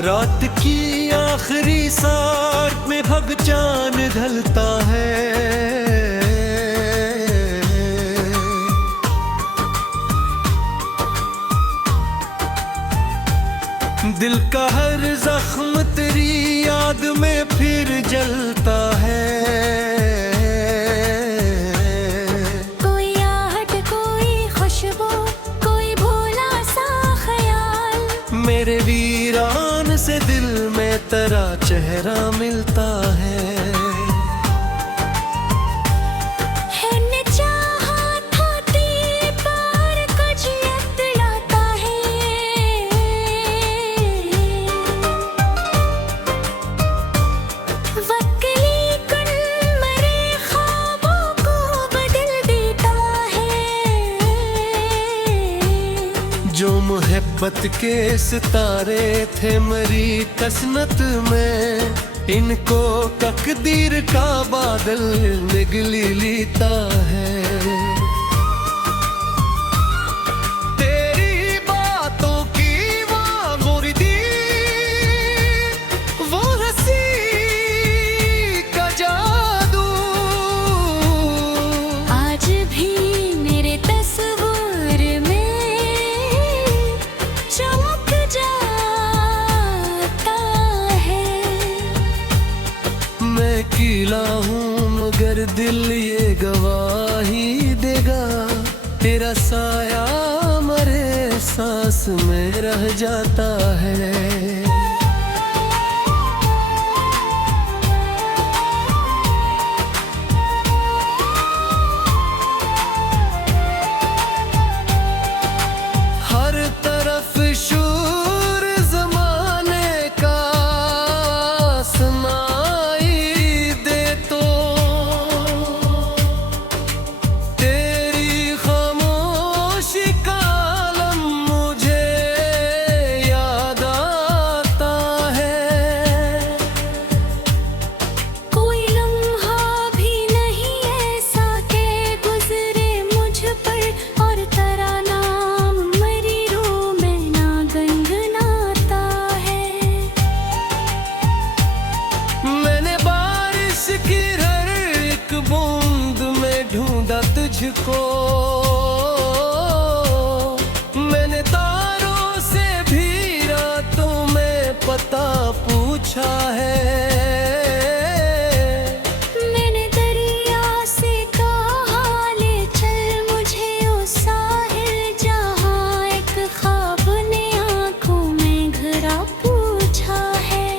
रात की आखिरी सार में अब चांद ढलता है। दिल का हर जख्म तेरी याद में फिर जलता है। कोई आहट, कोई खुशबू, कोई भोला सा ख्याल, मेरे वीरान से दिल में तेरा चेहरा मिलता है। जो मोहब्बत के सितारे थे मेरी कसनत में, इनको तकदीर का बादल निगली लेता है। तेरी बातों की वो मुर्दी, वो हंसी का जादू आज भी मेरे तस्वीर में चमक जाता है। मैं अकेला हूँ मगर दिल ये गवाही देगा, तेरा साया मरे सांस में रह जाता है। बूंद में ढूंढा तुझको, मैंने तारों से भी रातों में पता पूछा है। मैंने दरिया से कहा ले चल मुझे उस साहिल जहाँ एक ख्वाब ने आंखों में घरा पूछा है।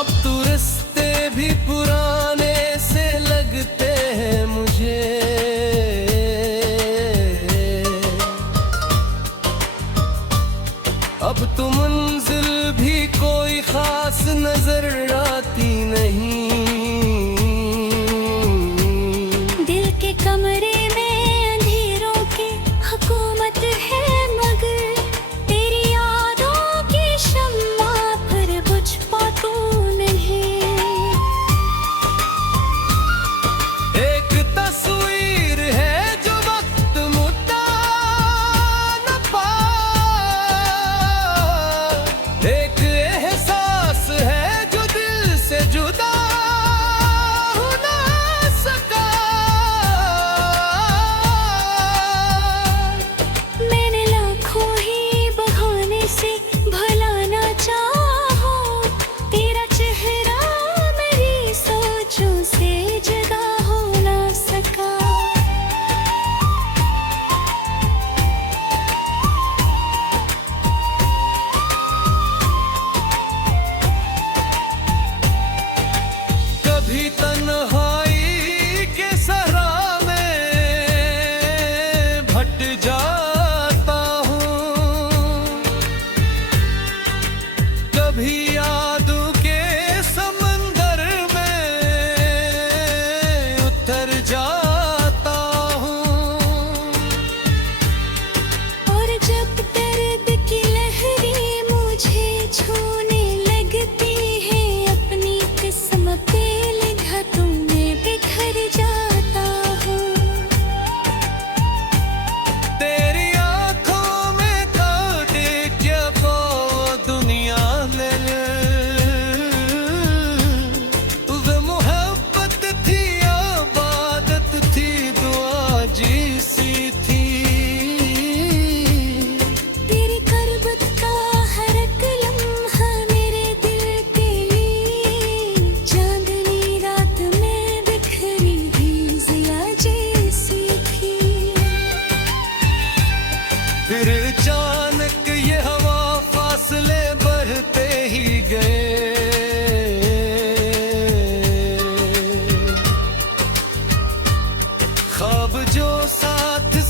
अब तू रिश्ते भी पुराने से लगते हैं मुझे,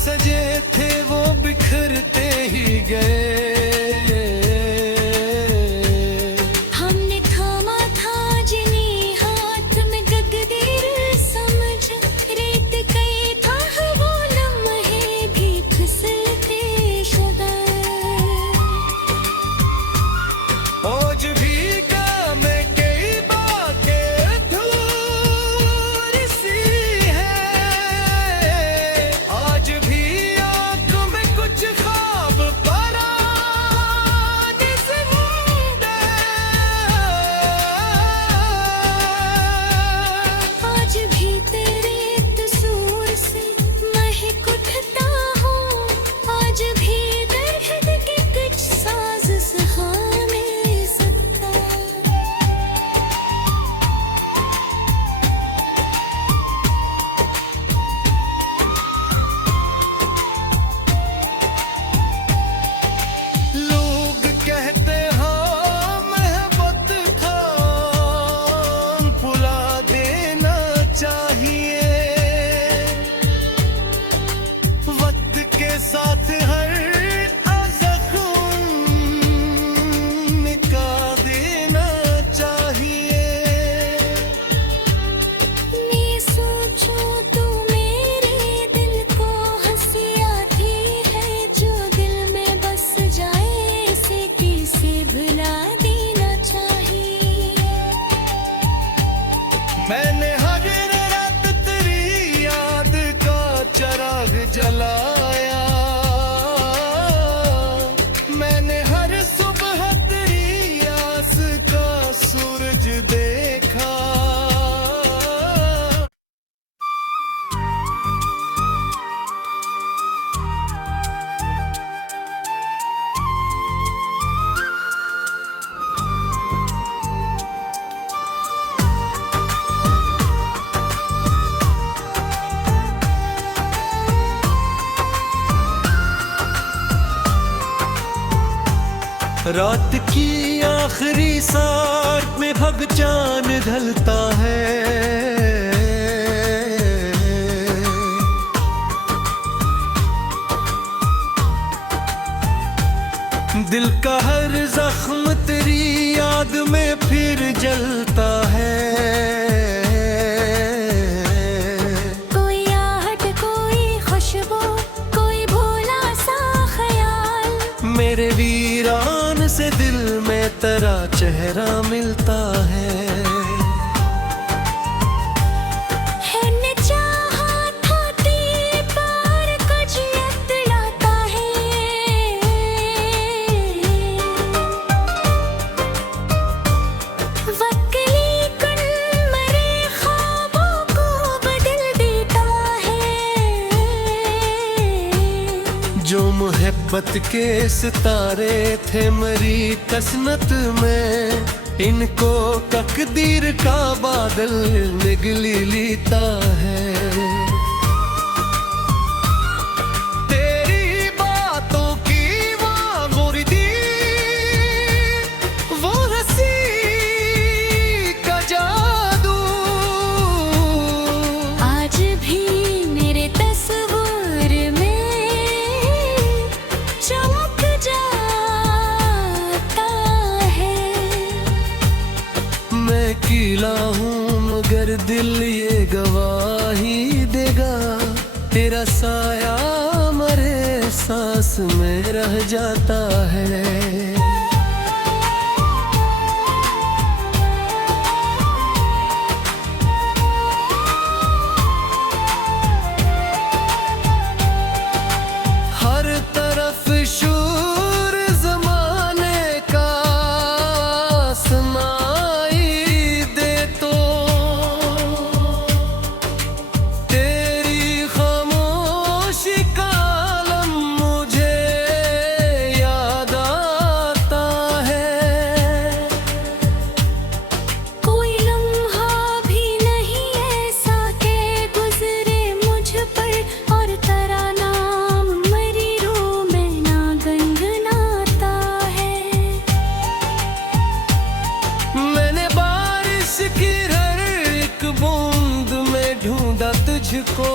सजे थे वो बिखरते ही गए। हमने थामा था जिन्हें हाथ में गगदीर समझ, रेत कई था वो लम्हे भी फिसलते शदर। आज भी में कई बातें धूल सी है, आज भी आंख में कुछ ख्वाब पराने जिंदा। आज भी तेरे कसूर से महक उठता हूँ, आज भी दर्द के कुछ साज सहा नहीं सकता। लोग कहते हाँ मोहब्बत खान भुला देना चाहिए, वक्त के साथ हर जख्म मिटा देना चाहिए। मैं सोचूं तू मेरे दिल को हंसी आती है, जो दिल में बस जाए से किसे भुला देना चाहिए। मैंने हर रात तेरी याद का चिराग जलाया, मैंने हर सुबह तेरी आस का सूरज देखा। रात की आखिरी साठ में भग चांद ढलता है, दिल का हर जख्म तेरी याद में फिर जलता है। कोई आहट कोई खुशबू कोई भोला सा ख्याल, मेरे वीरान से दिल में तेरा चेहरा मिलता है। हैने चाहा था तेरे पार कुछ यतलाता है, वक्ली कुन मरे ख्वाबों को बदल देता है। जो मोहब्बत के सितारे थे मरी कसनत में, इनको तकदीर का बादल निगली लेता है। तेरी बातों की मुर्दी वो हंसी का जादू, आज भी मेरे तस्वीर में चमक जाता है। मैं अकेला हूँ मगर दिल ये गवाही देगा, तेरा साया मरे सांस में रह जाता है। हर तरफ शोर जमाने का सुनाई दे तो, तेरी खामोशी का आलम मुझे याद आता है। कोई लम्हा भी नहीं ऐसा के गुजरे मुझ पर, और तेरा नाम मरी रूह में ना गनगनाता है। मैंने बारिश की हर एक बूंद में ढूंढा तुझको,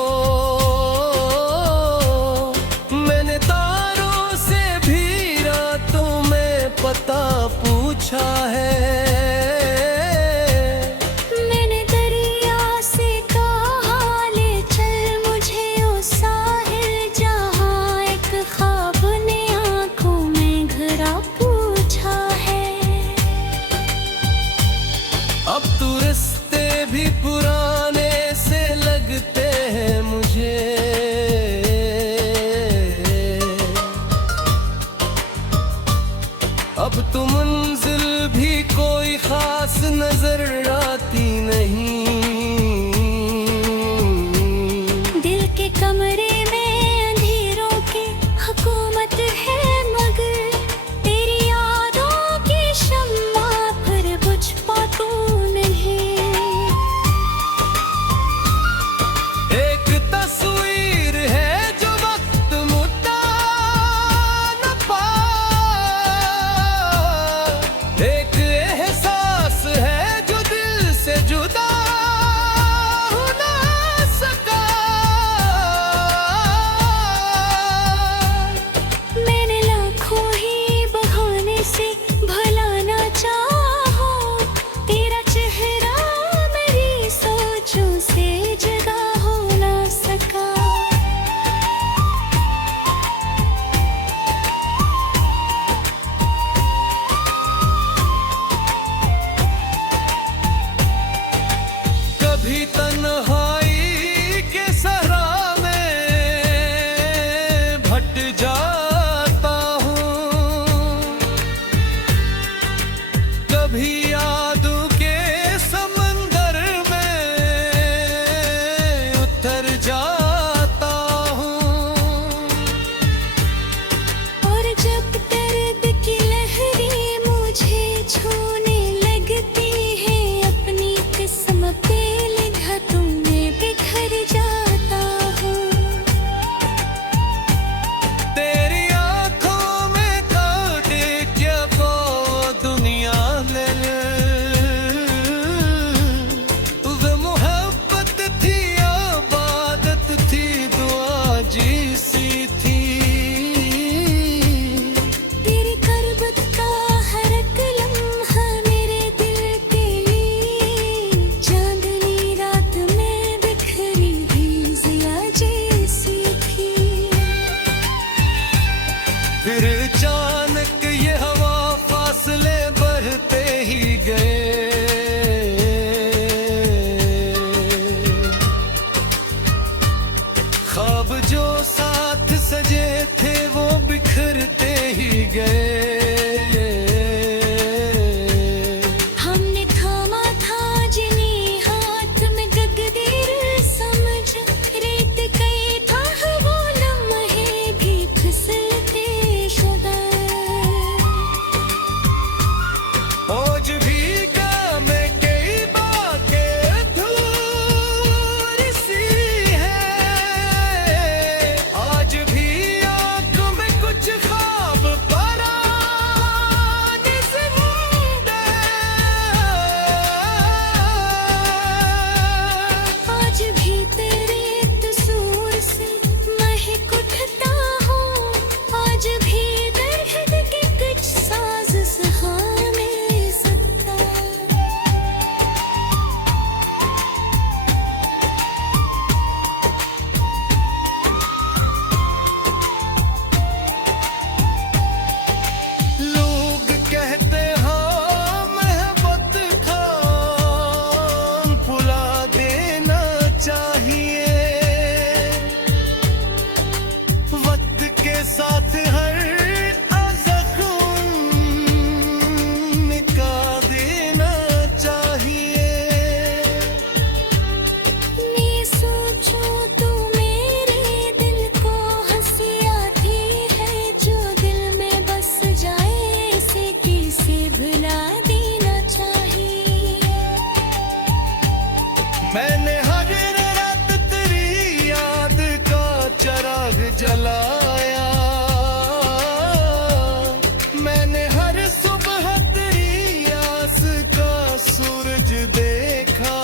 गए। हमने थामा था जिन्हें हाथ में गगदीर समझ, रेत कई था वो लम्हे भी फिसलते शदर। आज भी गाम कई बातें अधूरी सी है, आज भी आंख में कुछ ख्वाब पराने जिंदा। आज भी तेरे कसूर से महक उठता हूँ, आज भी दर्द के कुछ साज सहा नहीं सकता। लोग कहते हाँ मोहब्बत खाम भुला देना चाहिए, वक्त के साथ हर जख्म मिटा देना चाहिए। मैं सोचूं तू मेरे दिल को हंसी आती है, जो दिल में बस जाए इसे किसे भुला देना चाहिए। मैंने हर रात तेरी याद का चिराग जलाया, मैंने हर सुबह तेरी आस का सूरज देखा।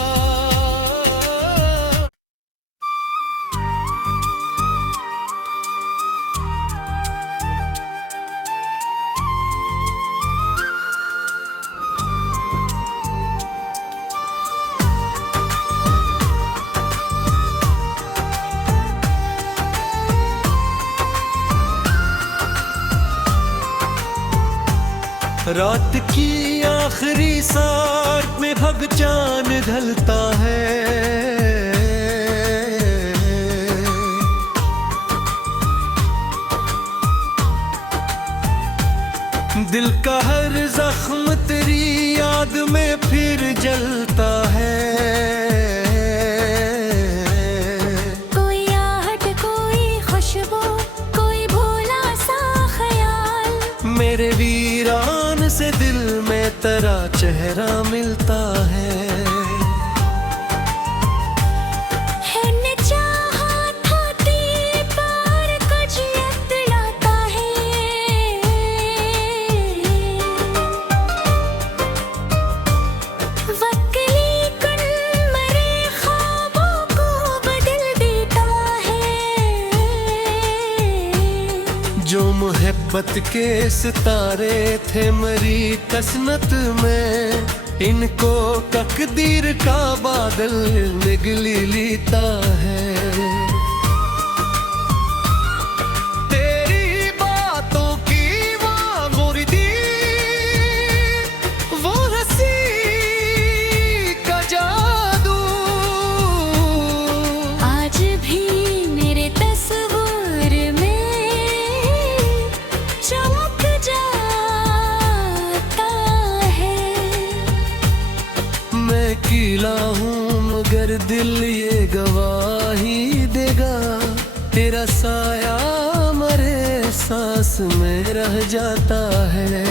रात की आखिरी साथ में अब चांद ढलता है, दिल का हर जख्म तेरी याद में फिर जलता है। कोई आहट कोई खुशबू कोई भोला सा ख्याल, मेरे वीरान से दिल में तेरा चेहरा मिलता है। है चाहा था तेरे पार कुछ यतलाता है, वक्ली कुन मरे ख्वाबों को बदल देता है। जो मोहब्बत के सितारे थे मरी कसनत में, इनको तकदीर का बादल निगली लेता है। तेरी बातों की मुर्दी वो हंसी का जादू, आज भी मेरे तस्वीर में चमक जाता है। मैं अकेला हूँ मगर दिल ये गवाही देगा, तेरा साया मरे सांस में रह जाता है।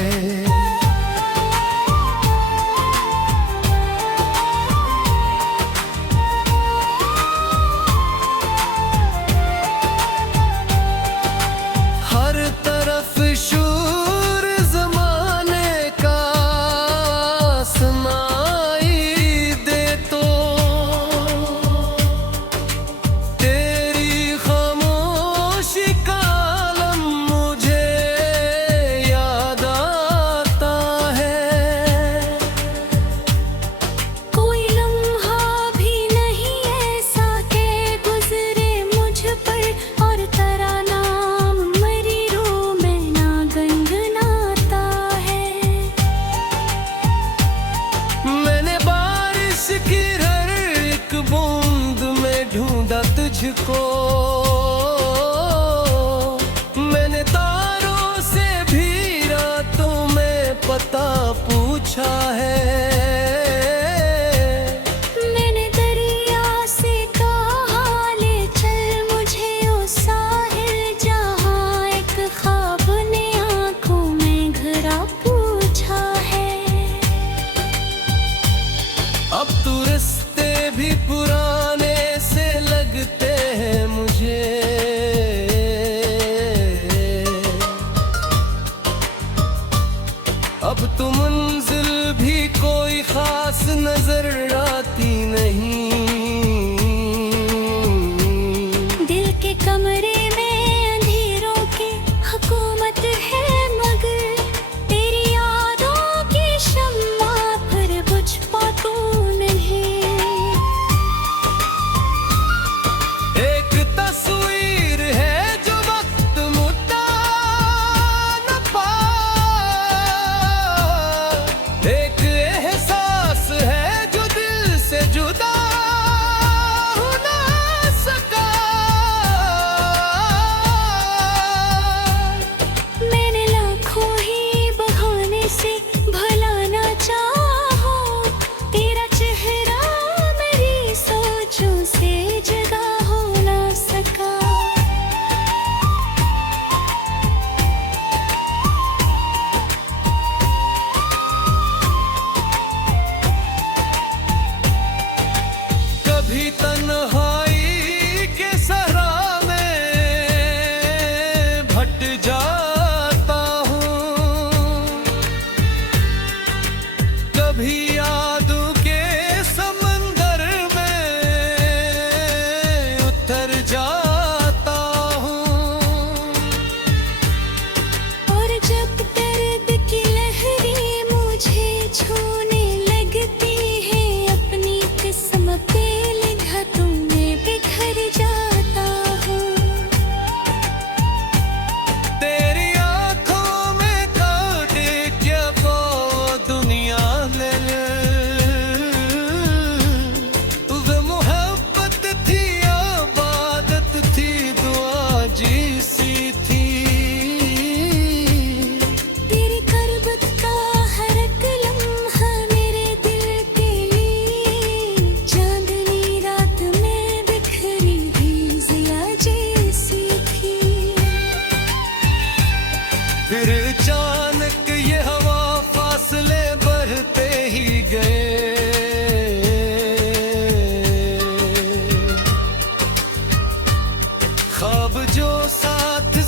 हर तरफ शोर जमाने का सुनाई दे तो, तेरी खामोशी का आलम मुझे याद आता है। कोई लम्हा भी नहीं ऐसा के गुजरे मुझ पर, और तेरा नाम मरी रूह में ना गनगनाता है। मैंने बारिश की हर एक बूंद में ढूंढा तुझको, मैंने तारों से भी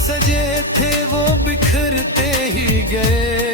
सजे थे वो बिखरते ही गए।